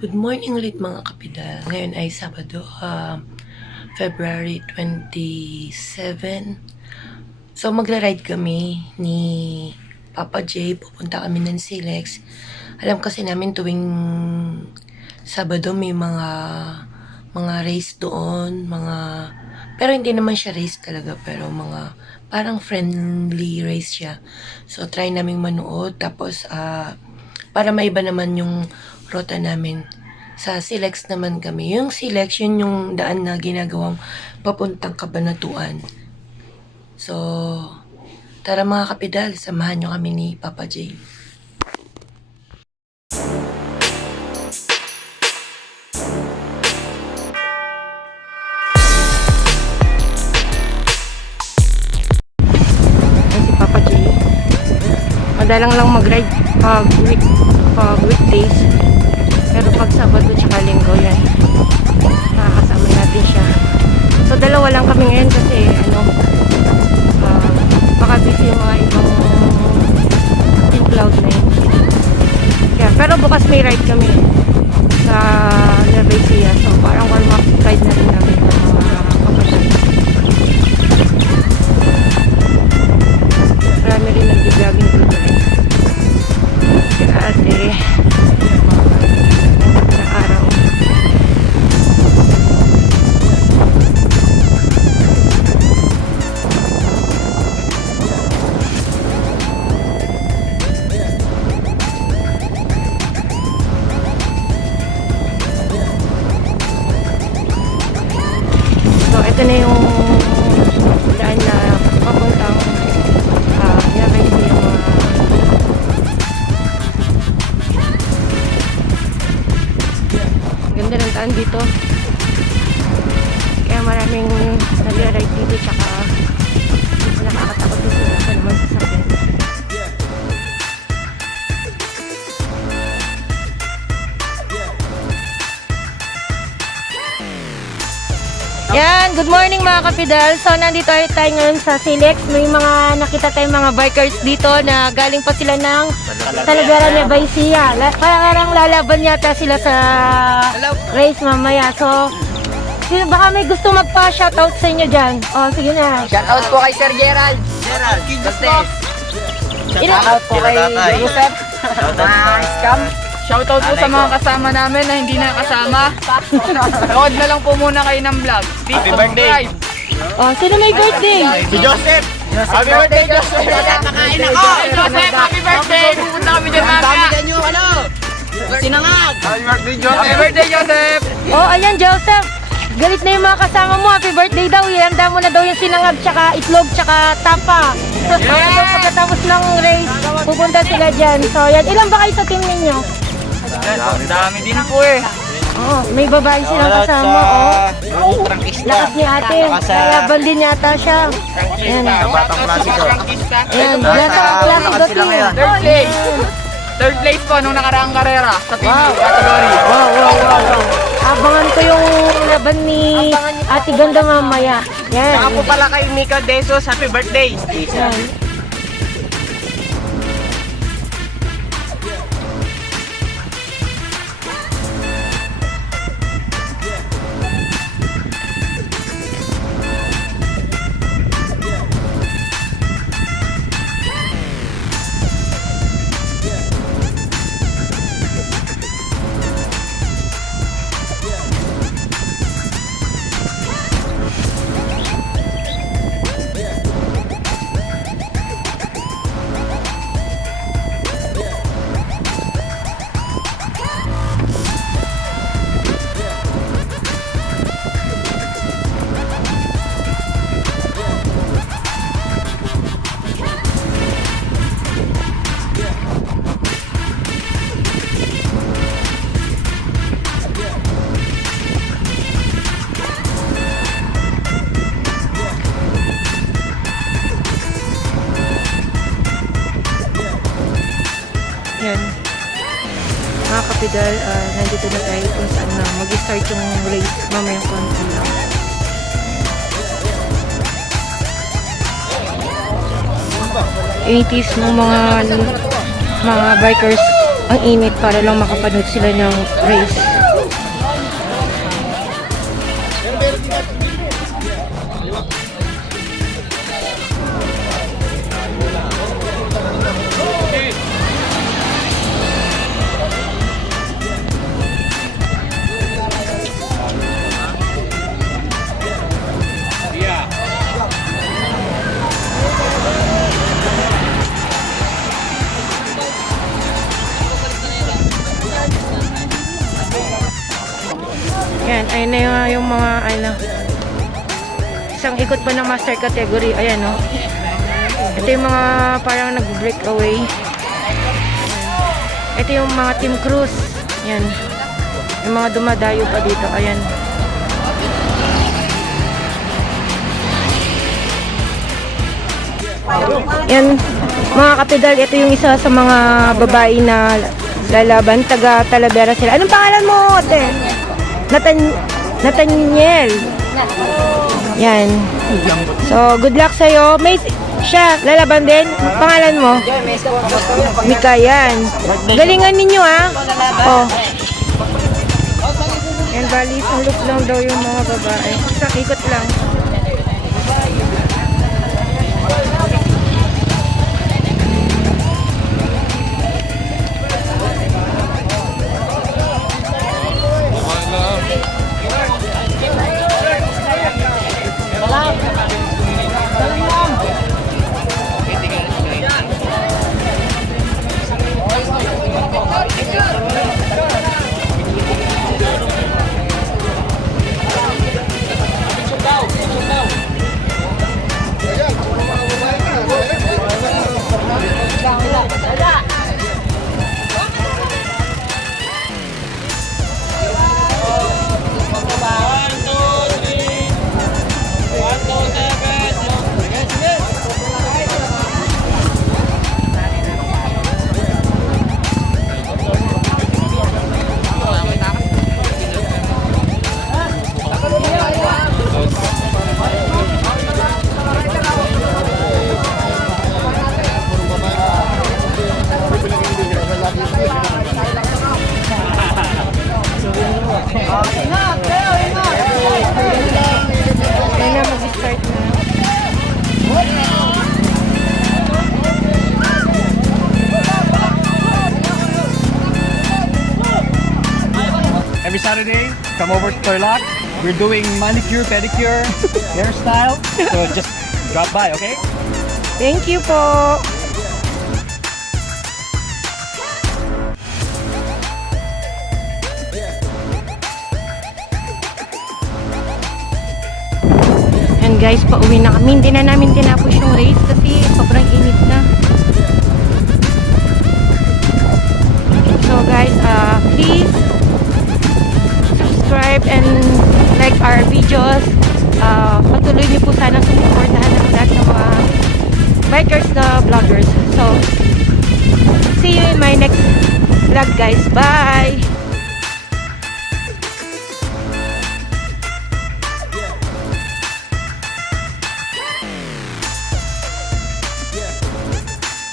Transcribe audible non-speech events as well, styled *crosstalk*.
Good morning ulit mga kapidal. Ngayon ay Sabado, um, February 27. So magra-ride kami ni Papa J. Pupunta kami ng Silex. Alam kasi namin tuwing Sabado may mga mga race doon, mga pero hindi naman siya race talaga, pero mga parang friendly race siya. So try naming manood tapos ah para maiba naman yung rota namin. Sa Silex naman kami. Yung Silex, yun yung daan na ginagawang papuntang Kabanatuan. So, tara mga kapidal, samahan nyo kami ni Papa J. Madalang lang mag-ride pag, week, pag weekdays. Pero pag Sabado tsaka Linggo yan, nakakasama natin siya. So dalawa lang kami ngayon kasi ano, uh, baka busy yung mga ibang team cloud na yun. Kaya, pero bukas may ride kami sa Nueva Ecija. So parang warm-up ride na rin namin ng mga. Good morning mga kapidal. So, nandito tayo tayo ngayon sa Silex. May mga nakita tayong mga bikers dito na galing pa sila ng Talagara ni Baisia. Parang lalaban yata sila sa race mamaya. So, sino baka may gusto magpa-shoutout sa inyo dyan? O, sige na. Shoutout po kay Sir Gerald. Gerald. Ina- Shoutout po kay Joseph. Mga scam. Shoutout po sa mga kasama namin na hindi na kasama. *laughs* Nood na lang po muna kayo ng vlog. Please Happy birthday. subscribe. O, sino may birthday? Si Joseph! Happy birthday, Joseph! Nakain ako. Joseph, happy birthday. Pupunta kami dyan mamaya. yung ano? Sinangag. Happy birthday, Happy Joseph! birthday, Joseph. O, ayan, Joseph. Galit na yung mga kasama mo. Happy birthday daw. Ihanda mo na daw yung sinangag, tsaka itlog, tsaka tapa. Yeah! *laughs* Pagkatapos ng race, pupunta sila dyan. So, yan. Ilan ba kayo sa team ninyo? Dami din po eh. Oh, may babae silang kasama, oh. Lakas ni ate. Laban din yata siya. Ayan. Batang klasiko. Ayan. Nasa klaseng dating. Third place. Third place po nung nakaraang karera sa TV category. Wow, wow, wow, wow. Abangan ko yung laban ni Ate Ganda mamaya. Yan. Ako pala kay Mika Desos. Happy birthday. Yan. Mga kapidal, ah, nandito na tayo kung saan na mag-start yung race mamayang konti lang. Eighties mo mga mga bikers ang init para lang makapanood sila ng race. Ayun na yung, yung mga ano. Isang ikot pa ng master category. Ayan, no. Ito yung mga parang nag-break away. Ito yung mga team cruise. Yan. Yung mga dumadayo pa dito. Ayan. Yan, mga kapidal, ito yung isa sa mga babae na lalaban. Taga Talavera sila. Anong pangalan mo, ate? Natan Nathaniel. Yan. So, good luck sa'yo. May siya, lalaban din. Pangalan mo? Mika, yan. Galingan ninyo, ha? Oh. Yan, bali, loop lang daw yung mga babae. Isang ikot lang. Come over to Turlock. We're doing manicure, pedicure, *laughs* hairstyle. So just drop by, okay? Thank you po. And guys, pauwi na kami. Hindi na namin tinapos yung na vloggers. So, see you in my next vlog guys. Bye!